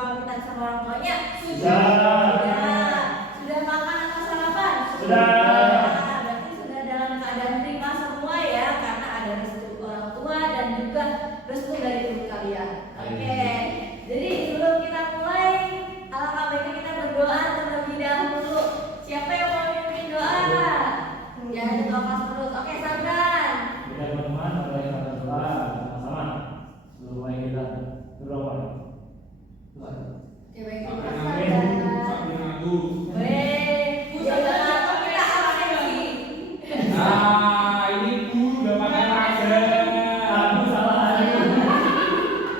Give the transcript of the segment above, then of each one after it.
pamitan sama orang tuanya? Sudah. Sudah makan atau sarapan? Sudah. Berarti sudah dalam keadaan prima semua ya, karena ada restu orang tua dan juga restu dari ibu kalian. Oke. Jadi sebelum kita mulai, alangkah baiknya kita berdoa terlebih dahulu. Siapa yang mau memimpin doa? Jangan ditopas terus. Oke, Sabran. Kita teman-teman mulai kita berdoa sama-sama. Sebelum mulai kita berdoa. Oke, baik. Amin. Boleh. Jangan lupa kita absensi. Nah, ini Bu udah makan aja. Aku salah.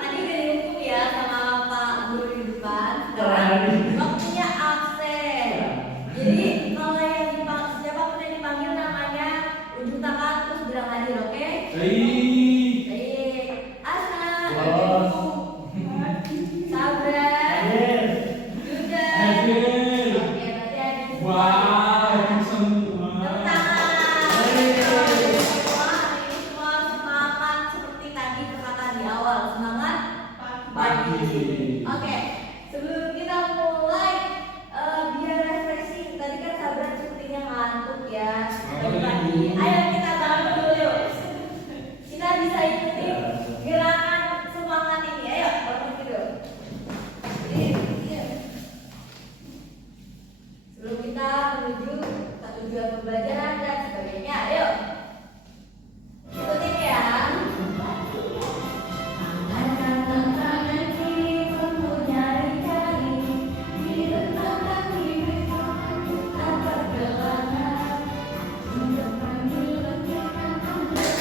Tadi udah dihukum ya sama Pak Guru di depan. Sekarang waktunya absen. Jadi kalau yang dipanggil, siapapun yang dipanggil namanya, ujung tangan terus bilang hadir, oke? Baik. Baik. Asna, Bos. Sabran, Yes. Yuda. Hadir. Oke, berarti hadir semua. Wah, semua. Tepuk tangan. Hari ini semua semangat seperti tadi perkataan di awal. Semangat pagi. Oke, sebelum kita mulai, biar refreshing. Tadi kan Sabran sepertinya ngantuk ya dari pagi. Ayo kita bangun dulu. Kita bisa ikuti gerakan semangat ini. Ayo bangun dulu. Iya. Sebelum kita menuju ke tujuan pembelajaran dan sebagainya, ayo ikutin ya. Angkat tangan kiri, mempunyai jari, diletakkan di bawah angkat gelangan, untuk mengilukan angkat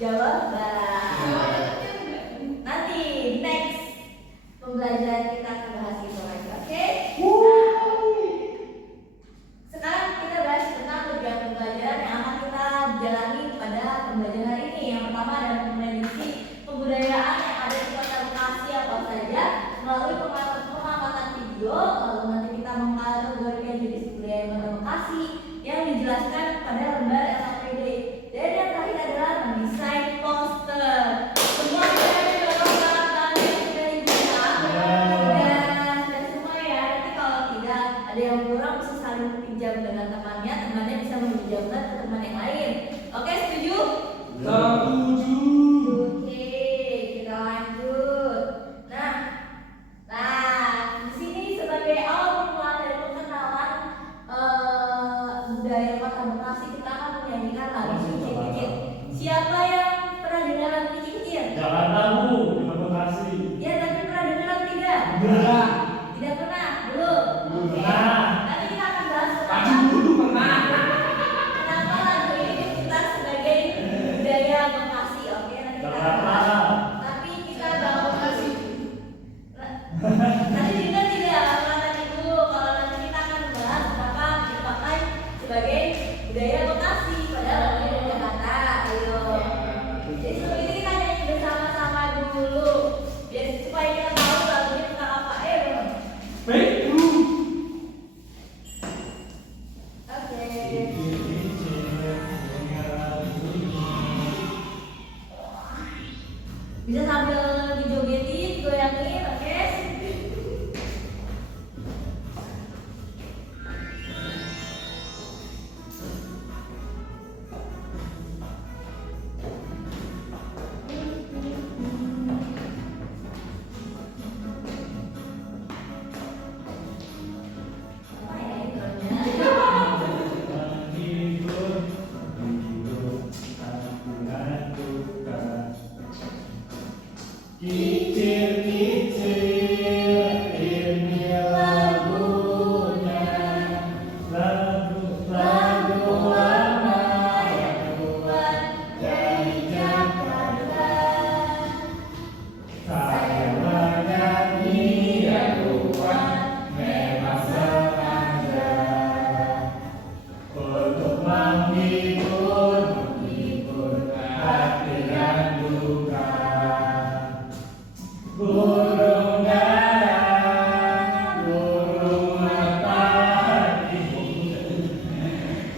Jawa Barat. Nanti next pembelajaran kita akan bahas itu lagi, oke? Sekarang kita bahas tentang tujuan pembelajaran yang akan kita jalani pada pembelajaran hari ini. Yang pertama adalah memrediksi kebudayaan yang ada di Kota Bekasi apa saja melalui pengamatan video. Lalu nanti kita mengkategorikan jenis budaya Kota Bekasi yang dijelaskan pada lembar LKPD. Dan yang terakhir adalah mendesain poster. Semua sudah sudah dibuka. Sudah semua ya. Nanti kalau tidak ada yang kurang bisa saling pinjam dengan temannya bisa meminjamkan ke teman yang lain. Oke, setuju? Setuju. Bisa sambil dijogetin, goyangin, oke? Apa ya intronya? Menghibur, aku lakukan. Kicil-kicil ini lagunya, lagu lama yang buat dari Jakarta. Saya menyanyi yang kuat memang sengaja untuk menghibur hati yang duka. Burung dara, burung merpati,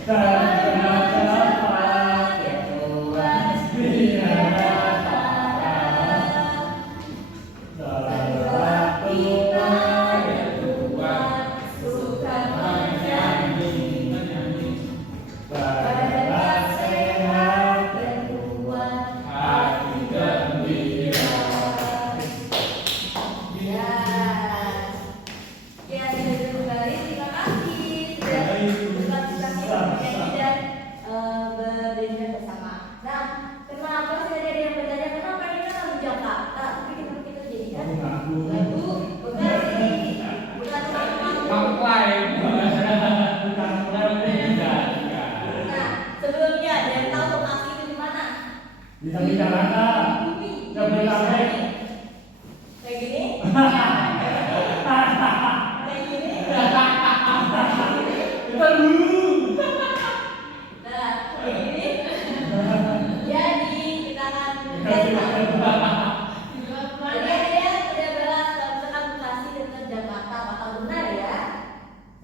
tak pernah dapat yang puas bila dapat. Selalu kita yang kuat, suka menyanyi, badan sehat dan kuat, hati gembira. Ya, ya sudah kembali. Terima kasih sudah berpartisipasi menyanyi dan berdiri bersama. Nah, kenapa sih ada yang bertanya kenapa ini kan lagu Jakarta? Tapi kenapa kita jadikan lagu Bekasi? Bukan lagu. Nah, sebelumnya ada yang tahu Bekasi itu di mana? Di samping Jakarta, Jabodetabek. Kayak gini? Kayak gini? Kita dulu. Nah, kayak gini? Jadi kita akan Jadi ada yang udah bahas kalau misalkan Bekasi dekat Jakarta, bakal benar ya?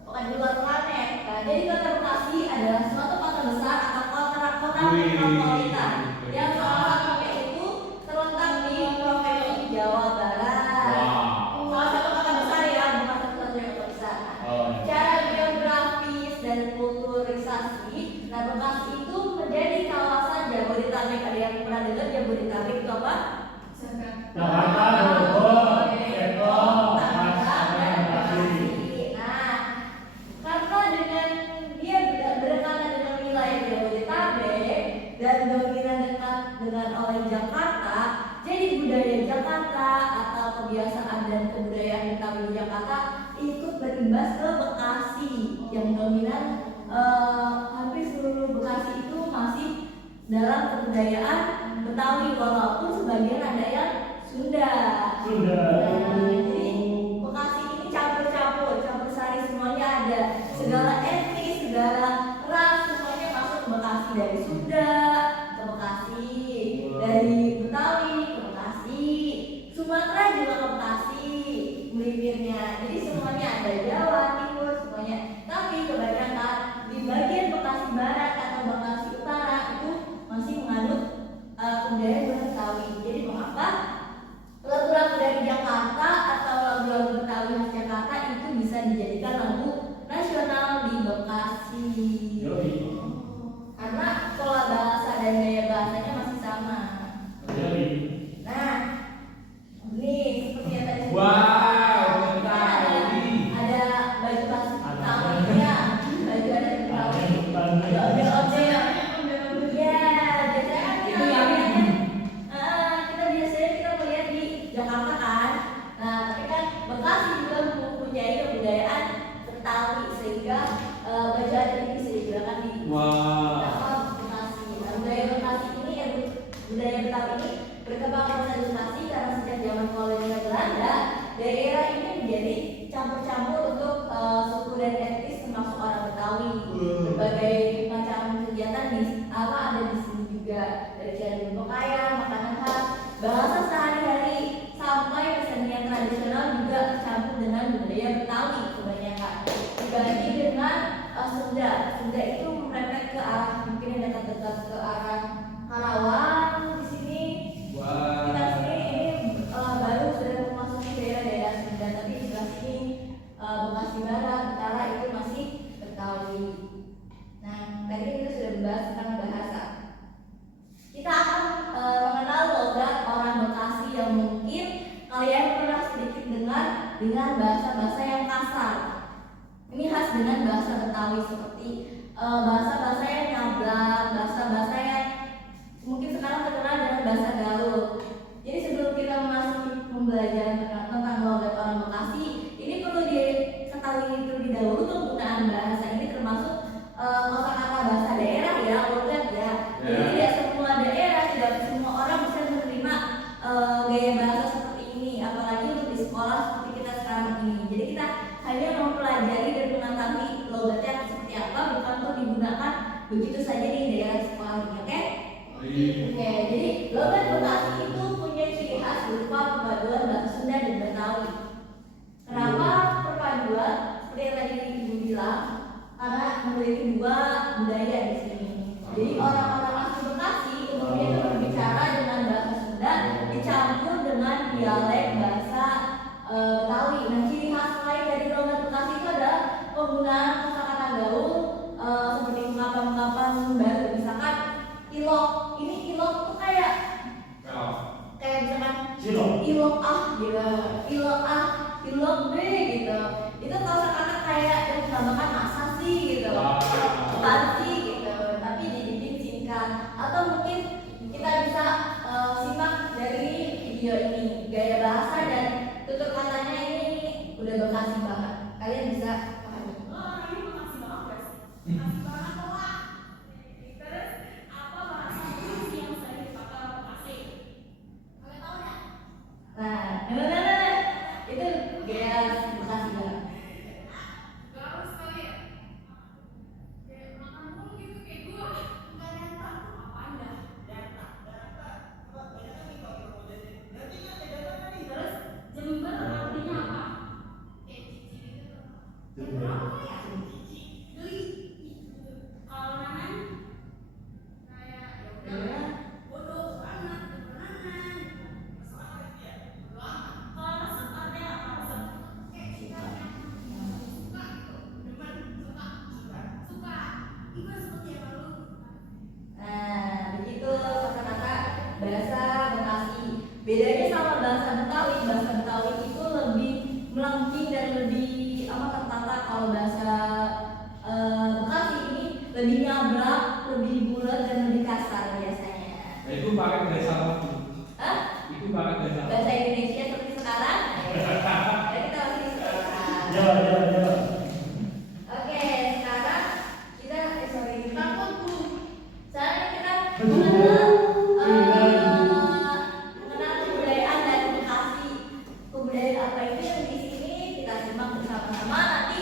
Bukan di luar planet. Nah, jadi kota Bekasi adalah suatu kota besar atau kota metropolitan yang salah satunya itu terletak di Provinsi Jawa Barat. Salah satu kota besar ya, bukan satu-satunya kota besar. Secara geografis dan kulturisasi, nah Bekasi itu menjadi kawasan Jabodetabek. Ada yang pernah dengar Jabodetabek itu apa? Jakarta, Bogor, Depok, Bekasi. Nah, karena dengan dia berdekatan dengan wilayah Jabodetabek dan dominan dekat dengan oleh Jakarta, jadi budaya Jakarta atau kebiasaan dan kebudayaan Betawi di Jakarta ikut berimbas ke Bekasi yang dominan. Hampir seluruh Bekasi itu masih dalam kebudayaan Betawi walaupun sebagian ada yang Sunda. Nah, jadi Bekasi ini campur sari semuanya ada. Segala etnis, segala ras semuanya masuk ke Bekasi, dari Sunda ke Bekasi, dari Betawi ke Bekasi, Sumatera juga ke Bekasi, melipirnya. Jadi semuanya ada, Jawa Timur semuanya. Tapi kebanyakan di bagian Bekasi Barat atau Bekasi Utara itu masih menganut kebudayaan Betawi. Jadi mengapa lagu-lagu dari Jakarta atau lagu-lagu Betawi khas Jakarta itu bisa dijadikan lagu nasional di Bekasi? Karena pola bahasa dan gaya bahasanya masih sama. Nah, ini seperti yang tadi ada baju khas Betawi ya, baju adat Betawi, ada ondel-ondel. Ya, biasanya kita melihat di Jakarta kan. Nah, tapi kan Bekasi juga mempunyai kebudayaan Betawi sehingga baju adat ini bisa digunakan di Bekasi. Nah, budaya Betawi ini berkembang pada Bekasi karena sejak zaman kolonial Belanda, daerah ini menjadi campur-campur untuk suku dan etnis termasuk orang Betawi. Berbagai macam kegiatan ada di sini juga, dari cara berpakaian, makanan khas, bahasa sehari-hari sampai kesenian tradisional juga tercampur dengan budaya Betawi kebanyakan. Dibanding dengan Sunda itu merepet ke arah mungkin yang dekat-dekat ke arah Karawang di sini. Kita sini biar semua orang bisa menerima gaya bahasa seperti ini, apalagi untuk di sekolah seperti kita sekarang ini. Jadi kita hanya mempelajari dan mengetahui logatnya seperti apa, bukan untuk digunakan begitu saja di daerah sekolah ini, oke? Oke, jadi logat Bekasi itu punya ciri khas berupa perpaduan bahasa Sunda dan Betawi. Kenapa perpaduan? Seperti yang tadi Ibu bilang, karena memiliki dua budaya di sini. Jadi orang-orang asli Bekasi umumnya itu berbicara dengan bahasa Sunda dicampur dengan dialek bahasa Betawi. Nah, ciri khas lain dari logat Bekasi itu adalah penggunaan kosakata gaul seperti ungkapan-ungkapan baru, misalkan ilok. Ini ilok tuh kayak misalkan ilok ah gitu, ilok deh gitu. Itu kosakata kayak yang menambahkan masa sih gitu, pasti gitu, tapi dibikin singkat. Atau mungkin kita bisa simak dari video ini, gaya bahasa dan tutur katanya ini udah Bekasi banget. Kalian bisa pahami. Oh, ini Bekasi banget guys. Bekasi banget lah. Terus apa bahasa Bekasi yang sering dipakai orang Bekasi? Kalian tahu nggak? Nah, itu gaya Bekasi banget. Gaul sekali ya. Kayak makan mulu gitu kayak gue. Nggak ada yang tahu apa anda. Terus Jember artinya apa? Kayak cici gitu. Apa ya? Geli. Kalau Nanan kayak ya udah bodoh banget, Nanan. Kalau resep artinya apa? Resep kayak cinta, suka gitu, demen, suka. Ibu seperti apa lu? Nah, begitu kata-kata bahasa Bekasi. Bedanya sama bahasa Betawi. Bahasa Betawi itu lebih melengking dan lebih tertata. Kalau bahasa Bekasi ini lebih nyablak, lebih bulat dan lebih kasar biasanya. Nah, itu pakai bahasa apa? Hah? Itu pakai bahasa apa? Bahasa Indonesia seperti sekarang. Ya, kita masih sekarang. Jawab. Oke, sekarang kita sorry. Takut bu. Sekarang kita Betul. mengenal kebudayaan dari Bekasi. Kebudayaan apa itu yang di sini kita simak bersama-sama. Nanti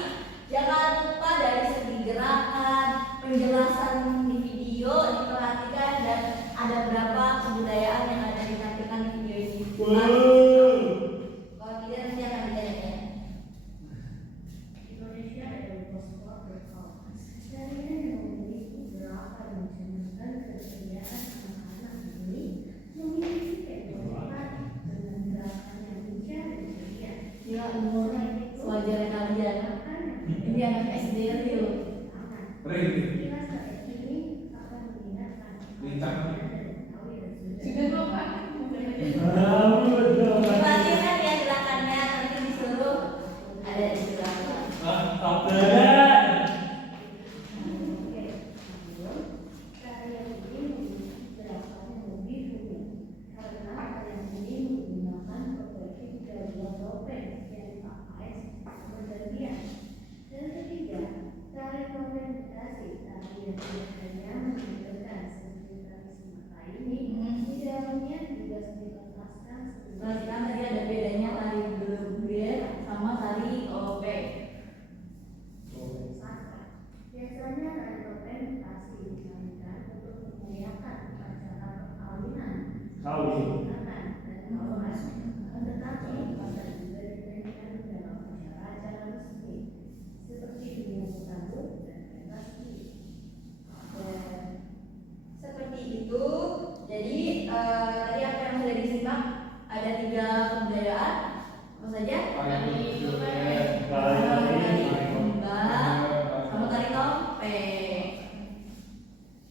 jangan lupa dari segi gerakan, penjelasan di video diperhatikan dan ada berapa kebudayaan yang ada ditampilkan di video ini. Kalau tidak nanti akan ditanya. Indonesia adalah sebuah berkawan. Syariah yang memiliki beberapa mencerminkan ketersediaan anak-anak ini memiliki kehidupan dengan gerakan yang lincah dan ceria. Ya umur sewajarnya kalian. Ini anak SD dulu. Istilah seperti ini akan mengingatkan Lincah. Sudah bapak. Perhatikan ya gerakannya, nanti disuruh ada di belakang. Tarian ini memiliki gerakan yang lebih rumit karena tarian ini menggunakan prototipe gaya topeng yang dipakai secara bergantian. Dan ketiga, tarian topeng Bekasi, tarian biasanya menampilkan seni tradisi mata ini. Di dalamnya juga seni lepaskan Perhatikan tadi ada bedanya tari geler sama tari opek. sastra. Biasanya tari topeng Bekasi dimainkan untuk memuliakan acara perkawinan, pernikahan, dan kauman. Tetapi bisa juga dimainkan dalam acara-acara resmi seperti dunia tamu dan pentas cilik. Seperti itu. Jadi tadi apa yang sudah disimak ada 3 kebudayaan. Apa saja? Tari kembang sama tari topeng.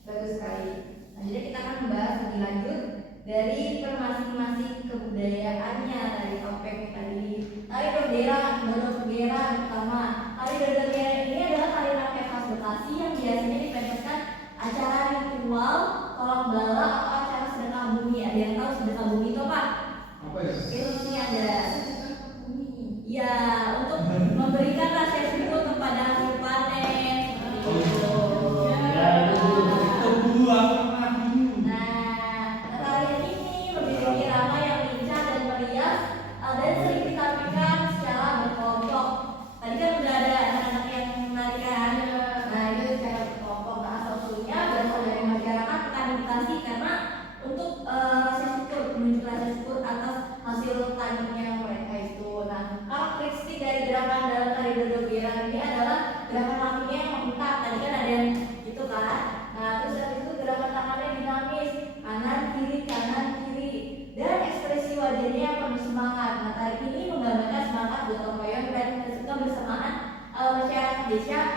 Bagus sekali. Nah, jadi kita akan membahas lebih lanjut dari permasalahan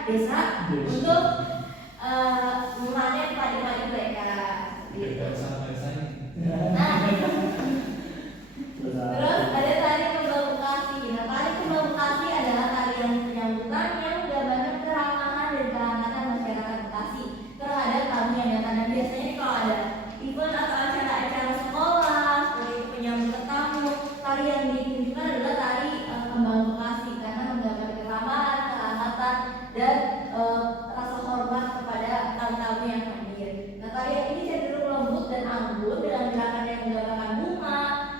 desa Yes. untuk memanen padi-padi mereka. Gitu. Nah, terus ada tari kembang Bekasi. Nah, tari kembang Bekasi adalah tarian penyambutan yang menggambarkan keramahan dan kehangatan masyarakat Bekasi terhadap tamu yang datang. Dan biasanya ini kalau ada event atau acara-acara sekolah seperti itu penyambutan tamu, tari yang ditunjukkan adalah tari kembang Bekasi karena menggambarkan keramahan, kehangatan dan rasa hormat kepada tamu yang hadir. Nah, tarian ini cenderung lembut dan anggun dengan gerakan yang menggambarkan bunga,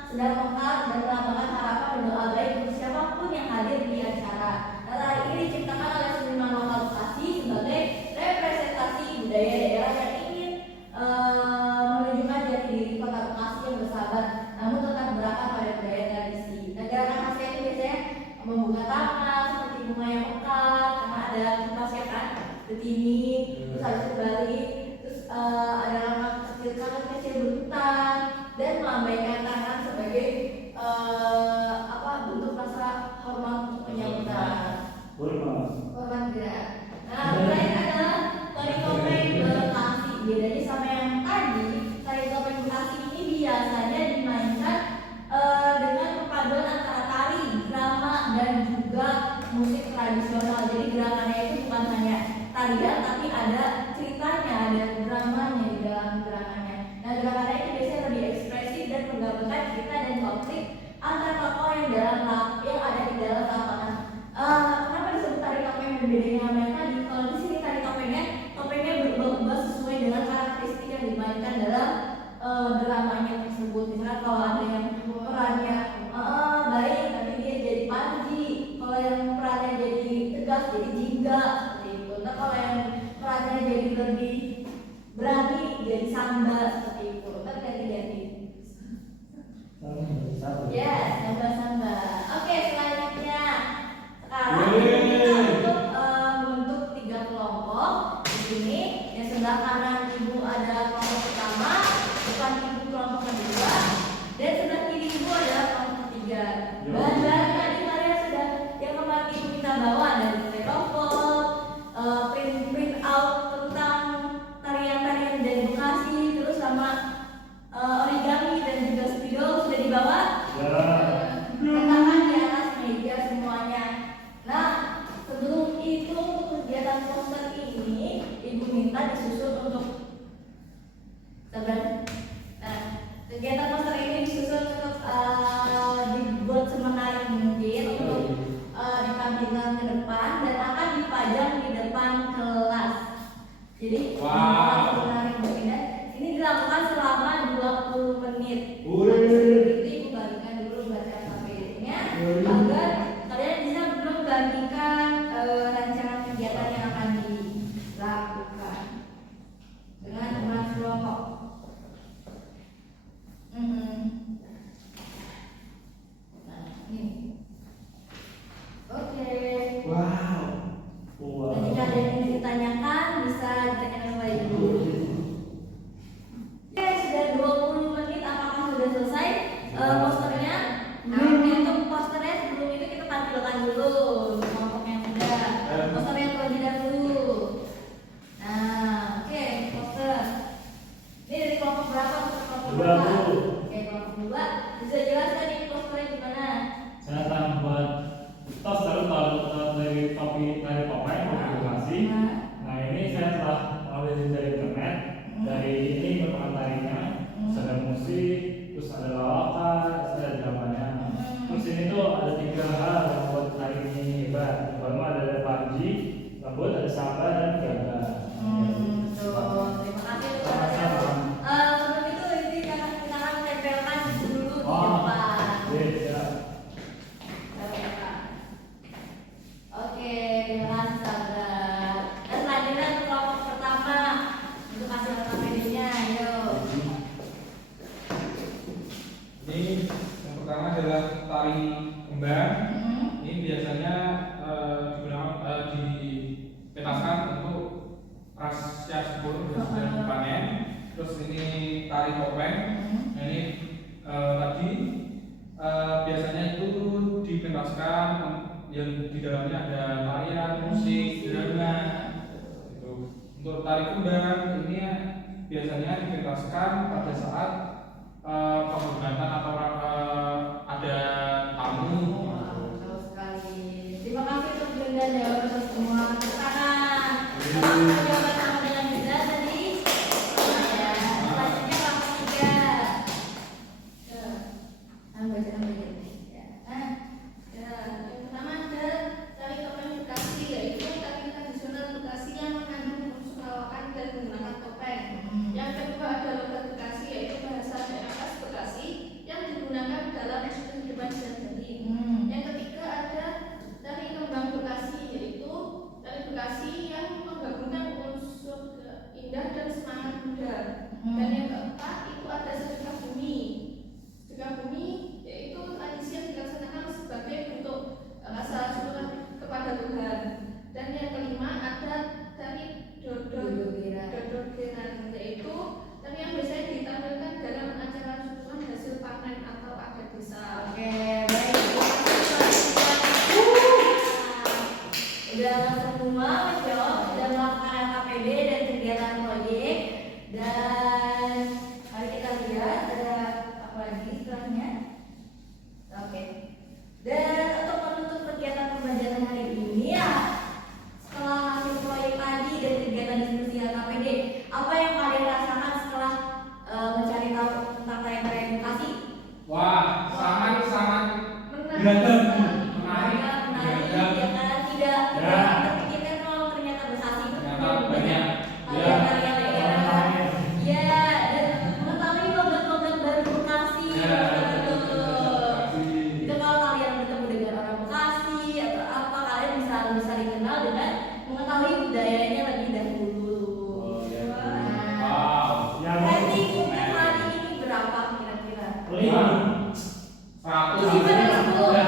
sedang mekar dan melambangkan harapan dan doa baik untuk siapapun yang hadir di acara. Nah, tari ini diciptakan oleh seniman lokal Bekasi sebagai representasi budaya daerah yang ingin menunjukkan jati diri kota Bekasi yang bersahabat namun tetap berakar pada budaya tradisi. Nah, gerakan khasnya itu biasanya membuka tangan seperti bunga yang mekar karena ada kipasnya kan, begini, terus habis itu balik, terus ada langkah kecil berhutan dan melambaikan tangan sebagai bentuk rasa hormat untuk penyambutan. Hormat gerak. Nah, selain adalah tari topeng Bekasi. Bedanya sama yang tadi, tari topeng Bekasi ini biasanya dimainkan dengan perpaduan antara tari, drama dan juga musik tradisional. Jadi gerakannya itu bukan hanya tarian tapi ada ceritanya, ada dramanya di dalam gerakannya. Nah, gerakannya itu biasanya lebih ekspresif dan menggabungkan cerita dan konflik antar tokoh yang ada di dalam lapangan. Kenapa disebut tari topeng dan bedanya sama yang tadi? Kalau di sini tari topengnya berubah-ubah sesuai dengan karakteristik yang dimainkan dalam dramanya tersebut. Misalnya kalau ada yang perannya baik tapi dia jadi Panji, kalau yang perannya jadi tegas jadi Jingga seperti itu. Nah, kalau yang perannya jadi lebih berani jadi Samba seperti itu. Kan ganti-ganti. Yes, Samba. Oke, selanjutnya sekarang kita untuk membentuk 3 kelompok. Di sini yang sebelah kanan ibu ada kelompok pertama, depan ibu kelompok kedua, dan sebelah kiri ibu adalah kelompok ketiga. Bahan-bahan tadi kalian sudah yang kemarin ibu kita bawa dari stetoskop, print out tentang tarian-tarian dari Bekasi, terus sama origami dan juga spidol sudah dibawa. Letakkan di atas meja semuanya. Nah, sebelum itu untuk kegiatan poster ini ibu minta disusun untuk sabar. Nah, kegiatan poster ini disusun untuk dibuat semenarik mungkin untuk ditampilkan ke depan dan akan dipajang di depan kelas. Jadi semenarik mungkin ya. Ini dilakukan selama 20 menit. Itu ibu bagikan dulu baca KPD-nya agar kalian bisa membagikan rancangan kegiatan yang akan dilakukan dengan teman kelompok. Nah, ini. Oke. Dan jika ada yang ingin ditanyakan bisa ditanyakan kepada ibu. Sudah 20 menit, apakah sudah selesai posternya? Nah, untuk posternya sebelum itu kita tampilkan dulu kelompok yang sudah. Posternya terlebih dahulu. Nah, oke, poster. Ini dari kelompok berapa? Kelompok 2. Oke, kelompok 2. Bisa jelaskan ini posternya gimana? Saya akan buat tos taruh dari topeng Bekasi. Nah, ini saya telah mengambil dari internet. Dari ini merupakan tarinya, terus ada musik, terus ada lawakan, terus ada dramanya. Terus ini tuh ada 3 hal yang membuat tari ini hebat. Yang pertama ada Panji, lembut, ada Samba dan Gaga. Betul. Terima kasih kepada sebelum itu kita akan tempelkan dulu di depan. Oke, terima kasih sahabat. Dan selanjutnya untuk kelompok pertama untuk hasil KPD-nya, ayo. Ini yang pertama adalah tari kembang. Ini biasanya digunakan dipentaskan untuk pasca syukur dan sudah dipanen. Terus ini tari topeng. Nah, ini tadi biasanya itu dipentaskan yang di dalamnya ada tarian, musik, drama. Gitu. Untuk tari kembang ini biasanya dipentaskan pada saat penghormatan atau ada tamu. Betul sekali. Terima kasih untuk Bunda dan Bapak semua. Tepuk tangan. Apakah jawaban sama dengan Bunda tadi? Ya. Selanjutnya kelompok 3. Baca. Ya. Yang pertama ada tari topeng Bekasi, yaitu tari tradisional Bekasi yang mengandung unsur lawakan dan menggunakan topeng. Yang kedua ada logat Bekasi, yaitu bahasa daerah khas Bekasi yang digunakan dalam kehidupan sehari-hari. Yang ketiga ada tari kembang Bekasi, yaitu tari Bekasi yang menggabungkan unsur indah dan semangat muda. Dan yang keempat itu ada sedekah bumi. Sedekah bumi yaitu tradisi yang dilaksanakan sebagai bentuk rasa syukur kepada Tuhan. Dan yang kelima ada tari dodogeran, yaitu tari yang biasanya ditampilkan dalam acara syukuran hasil panen atau adat desa. Oke, baik. Udah semua menjawab, sudah melakukan LKPD dan kegiatan proyek. Dan mari kita lihat ada apa lagi setelahnya. Oke. Dan untuk menutup kegiatan pembelajaran hari ini ya, setelah hasil proyek tadi dan kegiatan diskusi LKPD, apa yang kalian rasakan setelah mencari tahu tentang tarian-tarian edukasi? Wah, sangat Menarik. beragam, Menarik, menarik, ya kan? Tidak Ya. terpikirkan kalau ternyata Bekasi itu ternyata punya banyak. tarian-tarian daerah. Ya, dan mengetahui logat-logat baru Bekasi. Ya, Betul. Itu kalau kalian bertemu dengan orang Bekasi atau apa, kalian bisa lebih saling kenal dengan mengetahui budayanya lebih dahulu. Oh, ya. Wow. Yang Rating untuk hari ini berapa kira-kira? 100 Masih pada 10. Ya.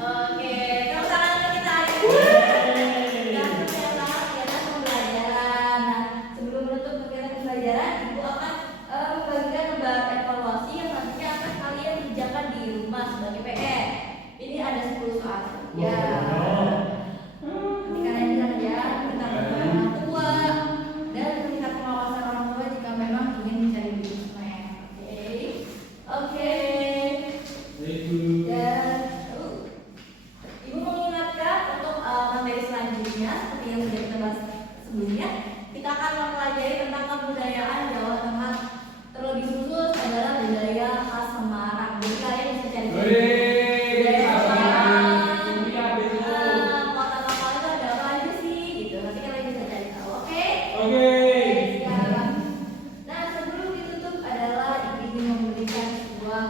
Oke, tepuk tangan untuk kita hari ini. Dan ternyata kegiatan pembelajaran. Nah, sebelum menutup kegiatan pembelajaran, Ibu akan membagikan lembar evaluasi yang nantinya akan kalian kerjakan di rumah sebagai PR. Ini ada 10 soal. Ya. Nanti kalian bisa kerja tentang orang tua dan tingkat pengawasan orang tua jika memang ingin mencari bisnismen. Oke. Itu. Dan Ibu mengingatkan untuk materi selanjutnya seperti yang sudah kita bahas sebelumnya, kita akan mempelajari tentang kebudayaan Jawa Tengah. Terlebih khusus adalah budaya khas Semarang. Jadi kalian bisa cari budaya Semarang. Kota lokal itu ada apa aja sih? Gitu. Nanti kalian bisa cari tahu. Oke? Oke. Siap. Nah, sebelum ditutup adalah Ibu ingin memberikan sebuah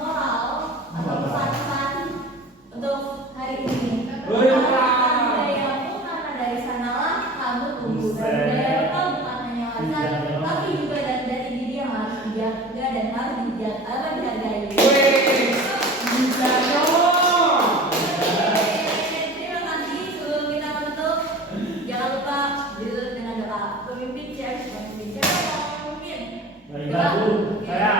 moral atau pesan-pesan untuk hari ini. Moral. Budayamu karena dari sanalah kamu tumbuh. Dan budaya lokal bukan hanya warisan, tapi juga dari diri yang harus dijaga dan harus dihargai. Wih, bisa dong. Terima kasih. Sebelum kita menutup, jangan lupa ditutup dengan doa. Pemimpin siapa? Pemimpin siapa? Pemimpin. Baiklah Bu, saya